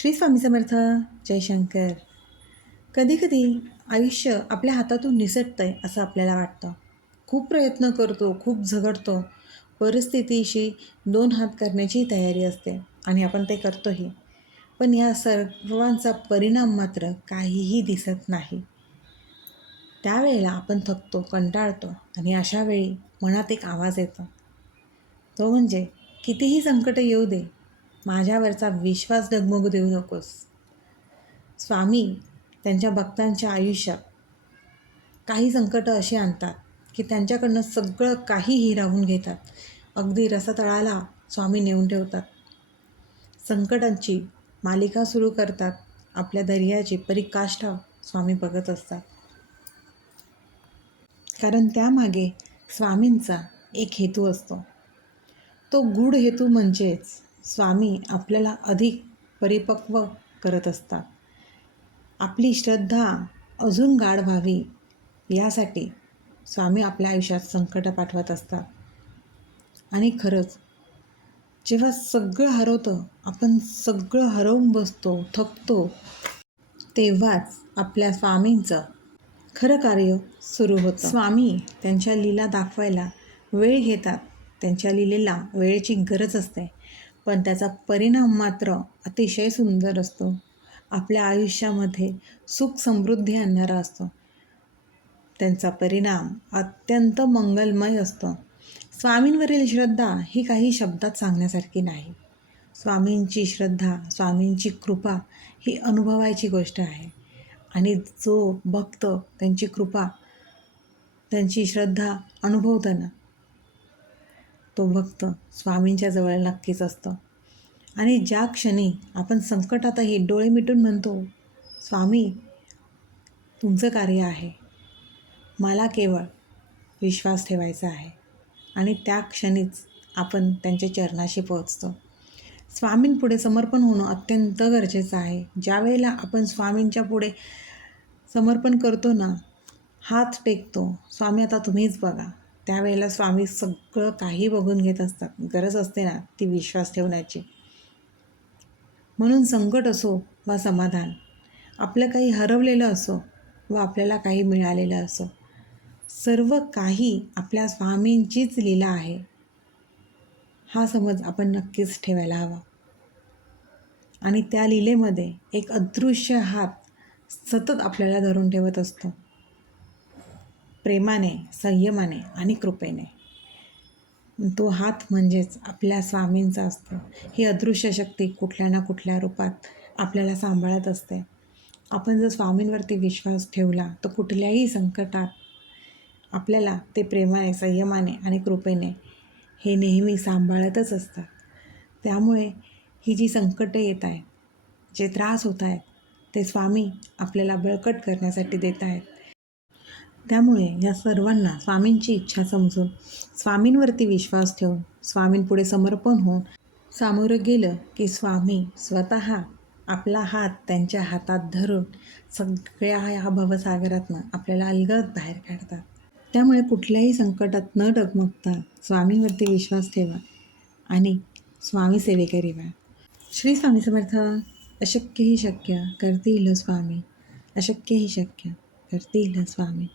श्री स्वामी समर्थ जयशंकर कधीकधी आयुष्य आपल्या हातातून निसटतं आहे असं आपल्याला वाटतं. खूप प्रयत्न करतो खूप झगडतो. परिस्थितीशी दोन हात करण्याची तयारी असते आणि आपण ते करतोही. पण या सर्वांचा परिणाम मात्र काहीही दिसत नाही. त्यावेळेला आपण थकतो कंटाळतो आणि अशा वेळी मनात एक आवाज येतो. तो म्हणजे कितीही संकट येऊ दे माझ्यावरचा विश्वास डगमगू देऊ नकोस. स्वामी त्यांच्या भक्तांच्या आयुष्यात काही संकटं अशी आणतात की त्यांच्याकडनं सगळं काही हिरावून घेतात. अगदी रसातळाला स्वामी नेऊन ठेवतात. संकटांची मालिका सुरू करतात. आपल्या दर्याची परिकाष्ठा स्वामी बघत असतात. कारण त्यामागे स्वामींचा एक हेतू असतो. तो गूढ हेतू म्हणजेच स्वामी आपल्याला अधिक परिपक्व करत असतात. आपली श्रद्धा अजून गाढ व्हावी यासाठी स्वामी आपल्या आयुष्यात संकटं पाठवत असतात. आणि खरंच जेव्हा सगळं हरवतं आपण सगळं हरवून बसतो थकतो तेव्हाच आपल्या स्वामींचं खरं कार्य सुरू होतं. स्वामी त्यांच्या लीला दाखवायला वेळ घेतात. त्यांच्या लीलेला वेळेची गरज असते. पण त्याचा परिणाम मात्र अतिशय सुंदर असतो. आपल्या आयुष्यामध्ये सुख समृद्धी आणणारा असतो. त्यांचा परिणाम अत्यंत मंगलमय असतो. स्वामींवरील श्रद्धा ही काही शब्दात सांगण्यासारखी नाही. स्वामींची श्रद्धा स्वामींची कृपा ही अनुभवायची गोष्ट आहे. आणि जो भक्त त्यांची कृपा त्यांची श्रद्धा अनुभवताना तो भक्त स्वामींच्या जवळ नक्कीच असतो. आणि ज्या क्षणी आपण संकटातही डोळे मिटून म्हणतो स्वामी तुमचं कार्य आहे. मला केवळ विश्वास ठेवायचा आहे. आणि त्या क्षणीच आपण त्यांच्या चरणाशी पोहोचतो. स्वामींपुढे समर्पण होणं अत्यंत गरजेचं आहे. ज्यावेळेला आपण स्वामींच्या पुढे समर्पण करतो ना हात टेकतो. स्वामी आता तुम्हीच बघा. त्यावेळेला स्वामी सगळं काही बघून घेत असतात. गरज असते ना ती विश्वास ठेवण्याची. म्हणून संकट असो वा समाधान आपलं काही हरवलेलं असो व आपल्याला काही मिळालेलं असो सर्व काही आपल्या स्वामींचीच लीला आहे. हा समज आपण नक्कीच ठेवायला हवा. आणि त्या लीलेमध्ये एक अदृश्य हात सतत आपल्याला धरून ठेवत असतो. प्रेमाने संयमाने आणि कृपेने. तो हात म्हणजेच आपल्या स्वामींचा असतो. ही अदृश्य शक्ती कुठल्या ना कुठल्या रूपात आपल्याला सांभाळत असते. आपण जर स्वामींवरती विश्वास ठेवला तर कुठल्याही संकटात आपल्याला ते प्रेमाने संयमाने आणि कृपेने हे नेहमी सांभाळतच असतात. त्यामुळे ही जी संकटं येत आहेत जे त्रास होत आहेत ते स्वामी आपल्याला बळकट करण्यासाठी देत आहेत. त्यामुळे या सर्वांना स्वामींची इच्छा समजून स्वामींवरती विश्वास ठेवून स्वामींपुढे समर्पण होऊन सामोरं गेलं की स्वामी स्वतः आपला हात त्यांच्या हातात धरून सगळ्या ह्या भवसागरातनं आपल्याला अलगद बाहेर काढतात. त्यामुळे कुठल्याही संकटात न डगमगता स्वामींवरती विश्वास ठेवा आणि स्वामी सेवेकरी व्हा. श्री स्वामी समर्थ अशक्यही शक्य करतील स्वामी. अशक्यही शक्य करतील स्वामी.